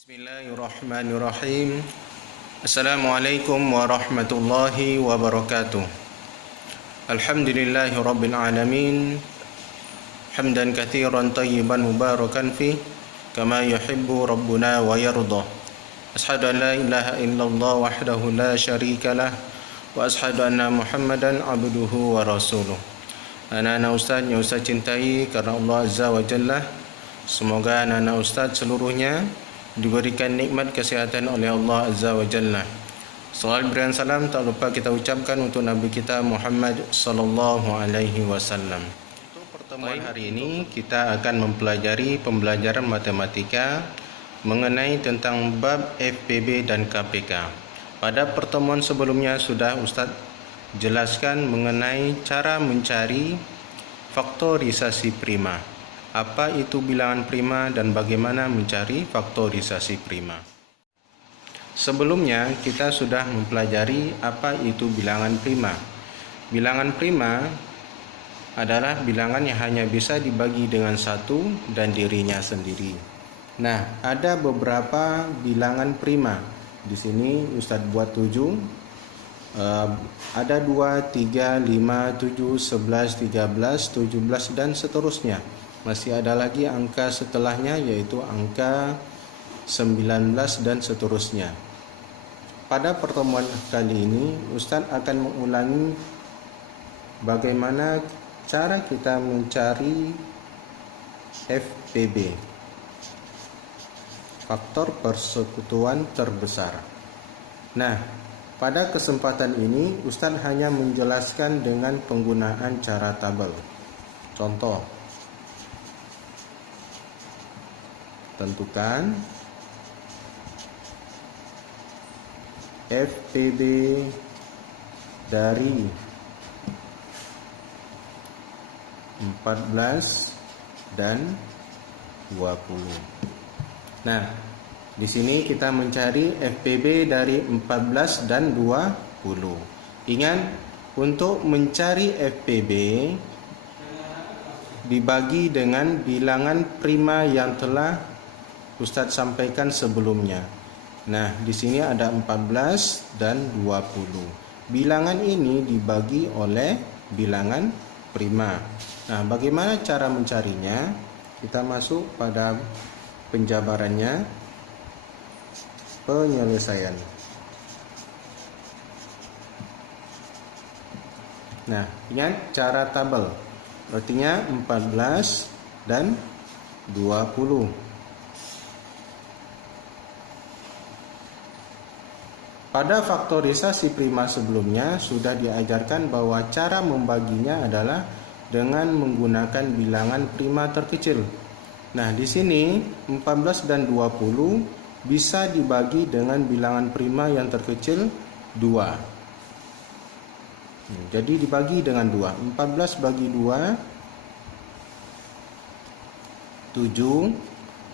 Bismillahirrahmanirrahim. Assalamualaikum warahmatullahi wabarakatuh. Alhamdulillahi rabbil alamin. Hamdan katsiran tayyiban mubarakan fi kama yuhibbu rabbuna wa yarda. Ashhadu an la ilaha illallah wahdahu la syarika lah wa ashhadu anna Muhammadan abduhu wa rasuluh. Anak-anak ustaz yang ustaz cintai karena Allah Azza wa Jalla, semoga anak-anak ustaz seluruhnya diberikan nikmat kesihatan oleh Allah Azza wa Jalla. Salawat berian salam tak lupa kita ucapkan untuk Nabi kita Muhammad sallallahu alaihi wasallam. Untuk pertemuan hari ini kita akan mempelajari pembelajaran matematika mengenai tentang bab FPB dan KPK. Pada pertemuan sebelumnya sudah Ustaz jelaskan mengenai cara mencari faktorisasi prima. Apa itu bilangan prima dan bagaimana mencari faktorisasi prima. Sebelumnya kita sudah mempelajari apa itu bilangan prima. Bilangan prima adalah bilangan yang hanya bisa dibagi dengan satu dan dirinya sendiri. Nah, ada beberapa bilangan prima. Di sini Ustadz buat 7. Ada 2, 3, 5, 7, 11, 13, 17 dan seterusnya. Masih ada lagi angka setelahnya yaitu angka 19 dan seterusnya. Pada pertemuan kali ini Ustaz akan mengulangi bagaimana cara kita mencari FPB, faktor persekutuan terbesar. Nah, pada kesempatan ini Ustaz hanya menjelaskan dengan penggunaan cara tabel. Contoh, tentukan FPB dari 14 dan 20. Nah, di sini kita mencari FPB dari 14 dan 20. Ingat, untuk mencari FPB dibagi dengan bilangan prima yang telah Ustadz sampaikan sebelumnya. Nah, di sini ada 14 dan 20. Bilangan ini dibagi oleh bilangan prima. Nah, bagaimana cara mencarinya? Kita masuk pada penjabarannya, penyelesaian. Nah, ingat cara tabel. Artinya 14 dan 20. Pada faktorisasi prima sebelumnya sudah diajarkan bahwa cara membaginya adalah dengan menggunakan bilangan prima terkecil. Nah, di sini 14 dan 20 bisa dibagi dengan bilangan prima yang terkecil 2. Jadi dibagi dengan 2. 14 bagi 2 7,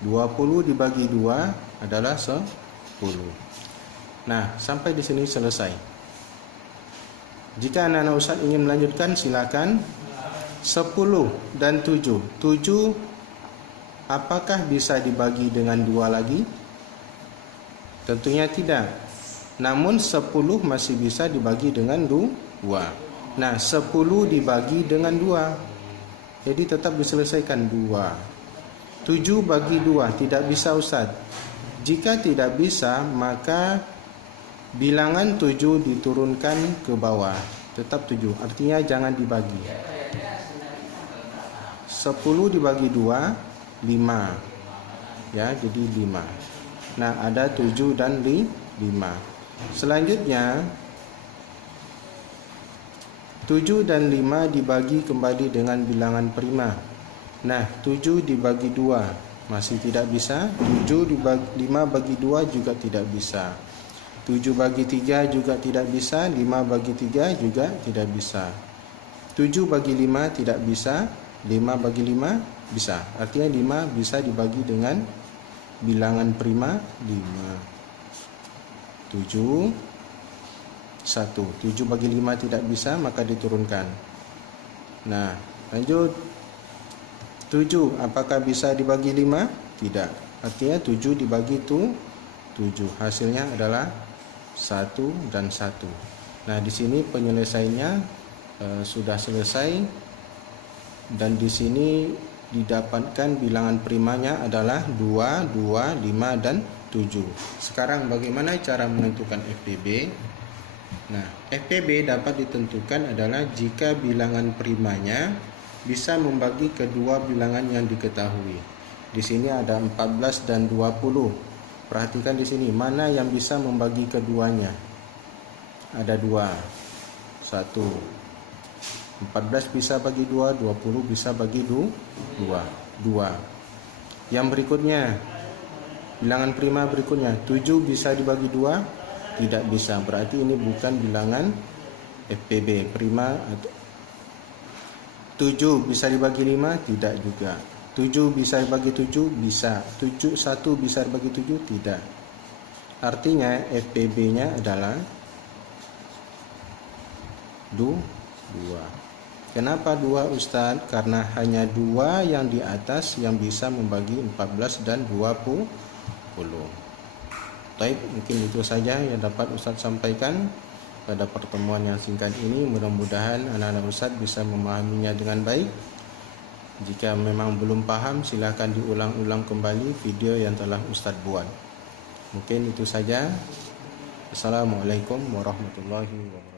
20 dibagi 2 adalah 10. Nah, sampai di sini selesai. Jika anak-anak Ustaz ingin melanjutkan, silakan. 10 dan 7. 7 apakah bisa dibagi dengan 2 lagi? Tentunya tidak. Namun 10 masih bisa dibagi dengan 2. Nah, 10 dibagi dengan 2. Jadi tetap diselesaikan 2. 7 bagi 2 tidak bisa Ustaz. Jika tidak bisa, maka bilangan 7 diturunkan ke bawah. Tetap 7, artinya jangan dibagi. 10 dibagi 2, 5. Ya, jadi 5. Nah, ada 7 dan 5. Selanjutnya 7 dan 5 dibagi kembali dengan bilangan prima. Nah, 7 dibagi 2 masih tidak bisa. 5 bagi 2 juga tidak bisa. 7 bagi 3 juga tidak bisa. 5 bagi 3 juga tidak bisa. 7 bagi 5 tidak bisa. 5 bagi 5 bisa. Artinya 5 bisa dibagi dengan bilangan prima 5. 7 1. 7 bagi 5 tidak bisa, maka diturunkan. Nah, lanjut. 7 apakah bisa dibagi 5? Tidak. Artinya 7 dibagi 7, hasilnya adalah 1 dan 1. Nah, di sini penyelesaiannya sudah selesai, dan di sini didapatkan bilangan primanya adalah 2, 2, 5, dan 7. Sekarang bagaimana cara menentukan FPB? Nah, FPB dapat ditentukan adalah jika bilangan primanya bisa membagi kedua bilangan yang diketahui. Di sini ada 14 dan 20. Perhatikan di sini, mana yang bisa membagi keduanya? Ada 2. 1. 14 bisa bagi 2, 20 bisa bagi 2. Yang berikutnya, bilangan prima berikutnya, 7 bisa dibagi 2? Tidak bisa. Berarti ini bukan bilangan FPB prima. 7 bisa dibagi 5? Tidak juga. 7 bisa dibagi 7? Bisa. 1 bisa dibagi 7? Tidak. Artinya FPB-nya adalah 2. Kenapa 2, Ustadz? Karena hanya 2 yang di atas yang bisa membagi 14 dan 20. Baik, mungkin itu saja yang dapat Ustadz sampaikan pada pertemuan yang singkat ini. Mudah-mudahan anak-anak Ustadz bisa memahaminya dengan baik. Jika memang belum paham, silahkan diulang-ulang kembali video yang telah Ustadz buat. Mungkin itu saja. Assalamualaikum warahmatullahi wabarakatuh.